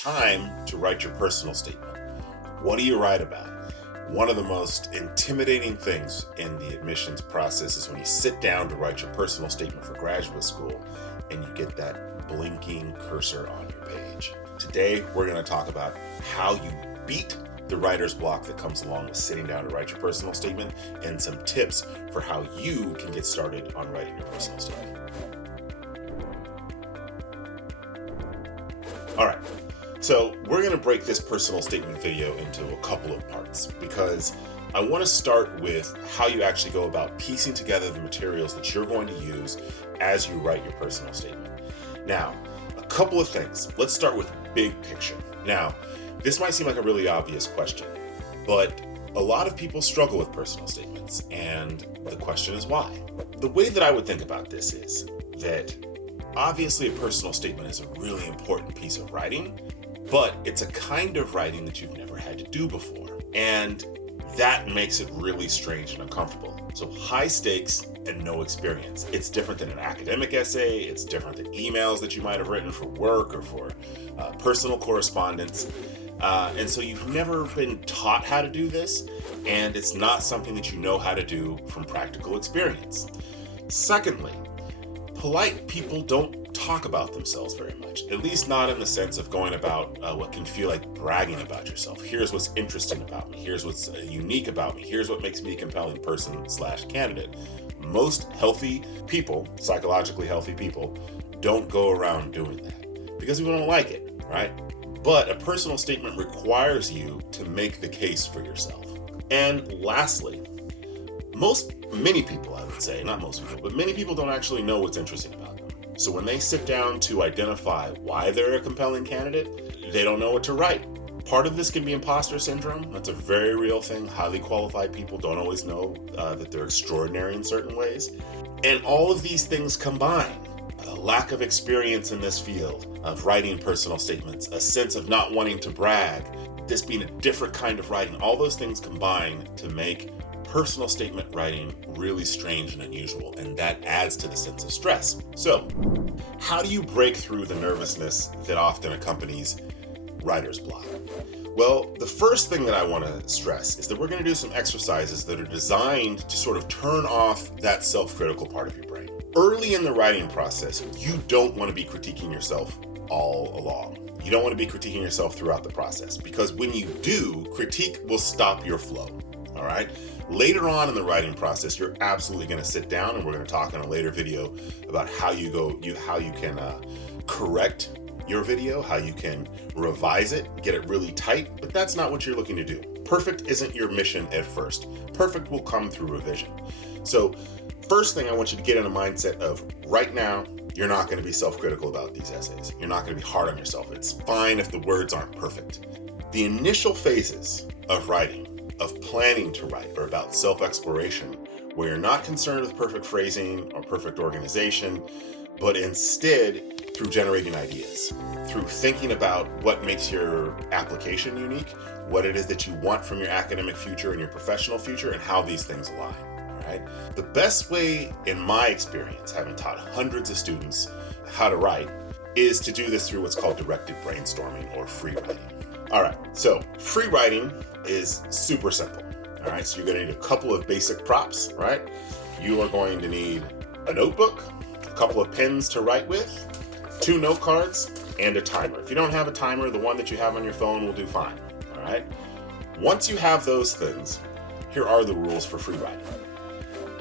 time to write your personal statement. What do you write about? One of the most intimidating things in the admissions process is when you sit down to write your personal statement for graduate school and you get that blinking cursor on your page. Today, we're going to talk about how you beat the writer's block that comes along with sitting down to write your personal statement and some tips for how you can get started on writing your personal statement. All right, so we're going to break this personal statement video into a couple of parts because I want to start with how you actually go about piecing together the materials that you're going to use as you write your personal statement. Now, a couple of things. Let's start with big picture. Now, this might seem like a really obvious question, but a lot of people struggle with personal statements, and the question is why? The way that I would think about this is that obviously a personal statement is a really important piece of writing, but it's a kind of writing that you've never had to do before, and that makes it really strange and uncomfortable. So high stakes and no experience. It's different than an academic essay. It's different than emails that you might have written for work or for personal correspondence. And so you've never been taught how to do this, and it's not something that you know how to do from practical experience. Secondly, polite people don't talk about themselves very much, at least not in the sense of going about what can feel like bragging about yourself. Here's what's interesting about me. Here's what's unique about me. Here's what makes me a compelling person/candidate. Most healthy people, psychologically healthy people, don't go around doing that because we don't like it, right? But a personal statement requires you to make the case for yourself. And lastly, many people, I would say, not most people, but many people don't actually know what's interesting about them. So when they sit down to identify why they're a compelling candidate, they don't know what to write. Part of this can be imposter syndrome. That's a very real thing. Highly qualified people don't always know that they're extraordinary in certain ways. And all of these things combine. A lack of experience in this field of writing personal statements, a sense of not wanting to brag, this being a different kind of writing, all those things combine to make personal statement writing really strange and unusual, and that adds to the sense of stress. So, how do you break through the nervousness that often accompanies writer's block? Well, the first thing that I want to stress is that we're going to do some exercises that are designed to sort of turn off that self-critical part of your brain. Early in the writing process, you don't want to be critiquing yourself all along. You don't want to be critiquing yourself throughout the process, because when you do, critique will stop your flow. All right? Later on in the writing process, you're absolutely going to sit down, and we're going to talk in a later video about how you can correct your video, how you can revise it, get it really tight, but that's not what you're looking to do. Perfect isn't your mission at first. Perfect will come through revision. So first thing, I want you to get in a mindset of right now, you're not going to be self-critical about these essays. You're not going to be hard on yourself. It's fine if the words aren't perfect. The initial phases of writing, of planning to write, are about self-exploration, where you're not concerned with perfect phrasing or perfect organization, but instead through generating ideas, through thinking about what makes your application unique, what it is that you want from your academic future and your professional future, and how these things align. Right? The best way, in my experience, having taught hundreds of students how to write, is to do this through what's called directed brainstorming or free writing. All right, so free writing is super simple. All right, so you're going to need a couple of basic props, right? You are going to need a notebook, a couple of pens to write with, 2 note cards, and a timer. If you don't have a timer, the one that you have on your phone will do fine. All right. Once you have those things, here are the rules for free writing.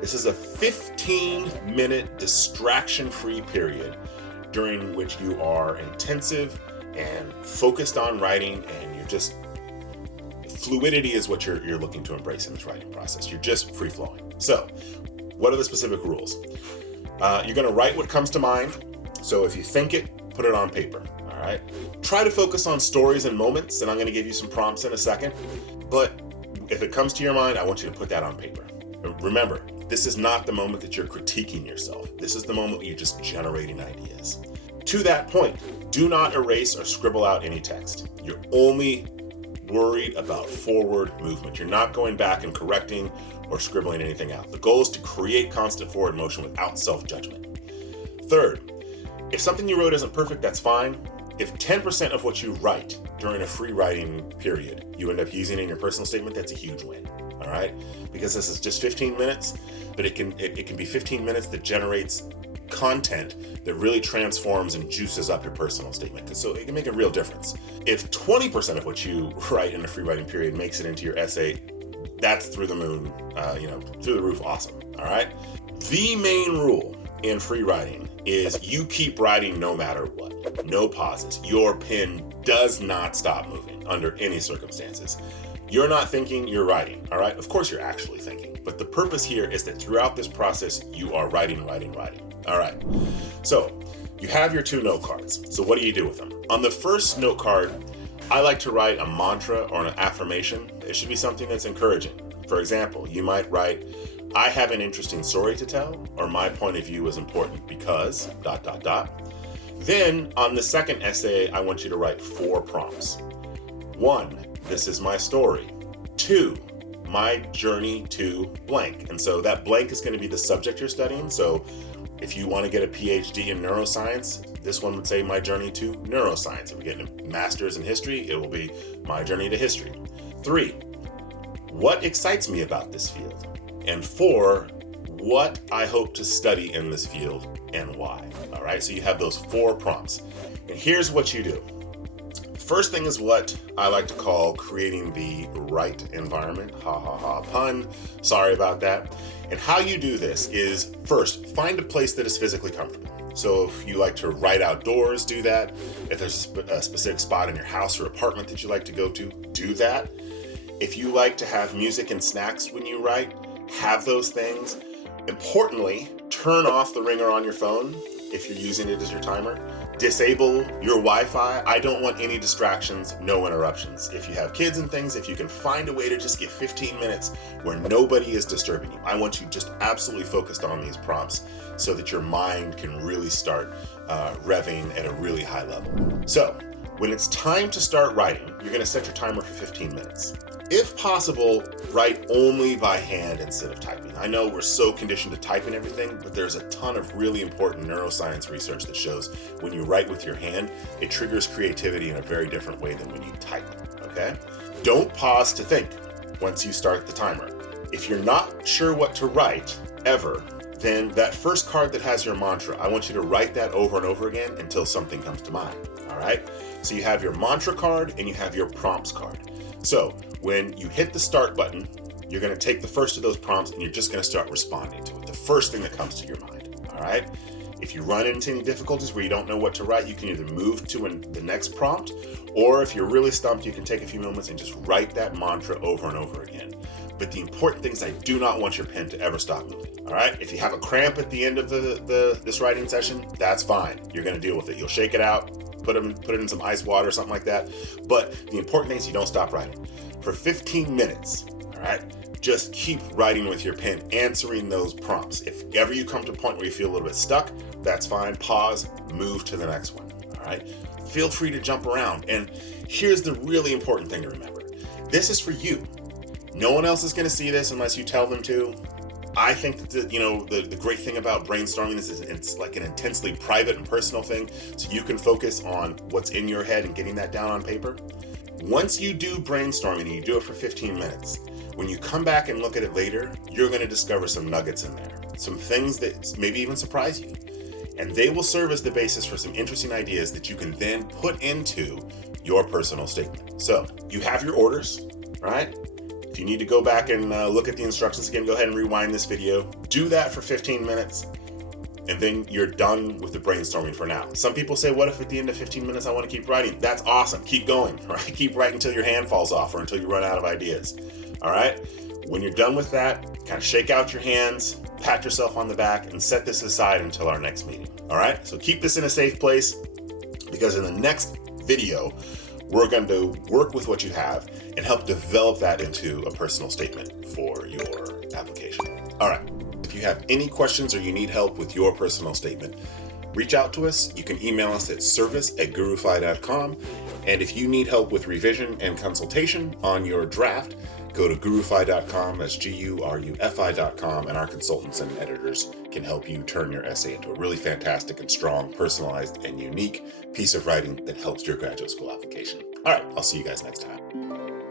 This is a 15-minute distraction-free period during which you are intensive and focused on writing, and you're just, fluidity is what you're looking to embrace in this writing process. You're just free-flowing. So, what are the specific rules? You're going to write what comes to mind. So if you think it, put it on paper. All right. Try to focus on stories and moments, and I'm going to give you some prompts in a second. But if it comes to your mind, I want you to put that on paper. Remember, this is not the moment that you're critiquing yourself. This is the moment where you're just generating ideas. To that point, do not erase or scribble out any text. You're only worried about forward movement. You're not going back and correcting or scribbling anything out. The goal is to create constant forward motion without self-judgment. Third, if something you wrote isn't perfect, that's fine. If 10% of what you write during a free writing period, you end up using in your personal statement, that's a huge win, all right? Because this is just 15 minutes, but it can be 15 minutes that generates content that really transforms and juices up your personal statement. So it can make a real difference. If 20% of what you write in a free writing period makes it into your essay, that's through the moon, through the roof awesome, all right? The main rule in free writing is you keep writing no matter what. No pauses. Your pen does not stop moving under any circumstances. You're not thinking, you're writing, all right? Of course you're actually thinking, but the purpose here is that throughout this process, you are writing. All right, so you have your 2 note cards. So what do you do with them? On the first note card, I like to write a mantra or an affirmation. It should be something that's encouraging. For example, you might write, I have an interesting story to tell, or my point of view is important because, ... Then on the second essay, I want you to write 4 prompts. 1, this is my story. 2, my journey to blank. And so that blank is going to be the subject you're studying. So if you want to get a PhD in neuroscience, this one would say my journey to neuroscience. If we get a master's in history, it will be my journey to history. 3, what excites me about this field? And 4, what I hope to study in this field and why. All right, so you have those 4 prompts. And here's what you do. First thing is what I like to call creating the right environment. Ha ha ha, pun. Sorry about that. And how you do this is, first, find a place that is physically comfortable. So if you like to write outdoors, do that. If there's a specific spot in your house or apartment that you like to go to, do that. If you like to have music and snacks when you write, have those things. Importantly, turn off the ringer on your phone if you're using it as your timer. Disable your Wi-Fi. I don't want any distractions, no interruptions. If you have kids and things, if you can find a way to just get 15 minutes where nobody is disturbing you, I want you just absolutely focused on these prompts so that your mind can really start revving at a really high level. So when it's time to start writing, you're going to set your timer for 15 minutes. If possible, write only by hand instead of typing. I know we're so conditioned to typing everything, but there's a ton of really important neuroscience research that shows when you write with your hand, it triggers creativity in a very different way than when you type, okay? Don't pause to think once you start the timer. If you're not sure what to write, ever, then that first card that has your mantra, I want you to write that over and over again until something comes to mind, all right? So you have your mantra card and you have your prompts card. So when you hit the start button, you're going to take the first of those prompts and you're just going to start responding to it. The first thing that comes to your mind, all right? If you run into any difficulties where you don't know what to write, you can either move to the next prompt, or if you're really stumped, you can take a few moments and just write that mantra over and over again. But the important thing is I do not want your pen to ever stop moving, all right? If you have a cramp at the end of this writing session, that's fine. You're going to deal with it. You'll shake it out, put it in some ice water or something like that. But the important thing is you don't stop writing. For 15 minutes, all right? Just keep writing with your pen, answering those prompts. If ever you come to a point where you feel a little bit stuck, that's fine. Pause, move to the next one, all right? Feel free to jump around. And here's the really important thing to remember. This is for you. No one else is going to see this unless you tell them to. I think that the great thing about brainstorming is it's like an intensely private and personal thing, so you can focus on what's in your head and getting that down on paper. Once you do brainstorming and you do it for 15 minutes, when you come back and look at it later, you're going to discover some nuggets in there, some things that maybe even surprise you. And they will serve as the basis for some interesting ideas that you can then put into your personal statement. So you have your orders, right? If you need to go back and look at the instructions again, go ahead and rewind this video. Do that for 15 minutes, and then you're done with the brainstorming for now. Some people say, what if at the end of 15 minutes I want to keep writing? That's awesome. Keep going, right? Keep writing until your hand falls off or until you run out of ideas, all right? When you're done with that, kind of shake out your hands, pat yourself on the back, and set this aside until our next meeting, all right? So keep this in a safe place, because in the next video, we're going to work with what you have and help develop that into a personal statement for your application. All right. If you have any questions or you need help with your personal statement, reach out to us. You can email us at service@gurufly.com. And if you need help with revision and consultation on your draft, Go to gurufi.com, that's GURUFI.com, and our consultants and editors can help you turn your essay into a really fantastic and strong, personalized, and unique piece of writing that helps your graduate school application. All right, I'll see you guys next time.